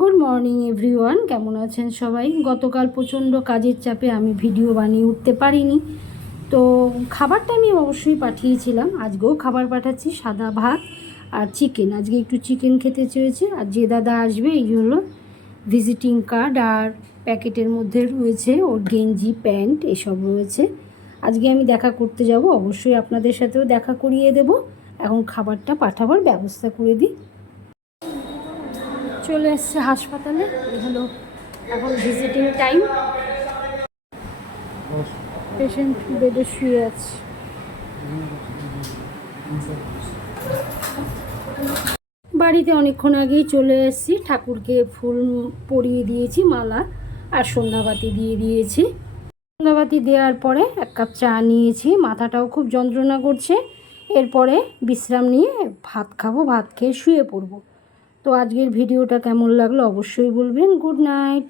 Good morning everyone, কেমন আছেন সবাই? গতকাল প্রচণ্ড কাজের চাপে আমি ভিডিও বানিয়ে উঠতে পারিনি। তো খাবারটা আমি অবশ্যই পাঠিয়েছিলাম, আজকেও খাবার পাঠাচ্ছি, সাদা ভাত আর চিকেন। আজকে একটু চিকেন খেতে চেয়েছে। আর যে দাদা আসবে এই হলো ভিজিটিং কার্ড, আর প্যাকেটের মধ্যে রয়েছে ওর গেঞ্জি প্যান্ট এসব রয়েছে। আজকে আমি দেখা করতে যাব, অবশ্যই আপনাদের সাথেও দেখা করিয়ে দেব। এখন খাবারটা পাঠাবার ব্যবস্থা করে দিই। চলে এসছে হাসপাতালে, এই হলো এখন ভিজিটিং টাইম। পেশেন্ট বেডে শুয়ে আছে। বাড়িতে অনেকক্ষণ আগেই চলে এসেছি, ঠাকুরকে ফুল পরিয়ে দিয়েছি, মালা আর সন্ধ্যাবাতি দিয়ে দিয়েছি। সন্ধ্যাবাতি দেওয়ার পরে এক কাপ চা নিয়েছি, মাথাটাও খুব যন্ত্রণা করছে। এরপরে বিশ্রাম নিয়ে ভাত খাবো, ভাত খেয়ে শুয়ে পড়বো। তো আজকের ভিডিওটা কেমন লাগলো অবশ্যই বলবেন। Good night.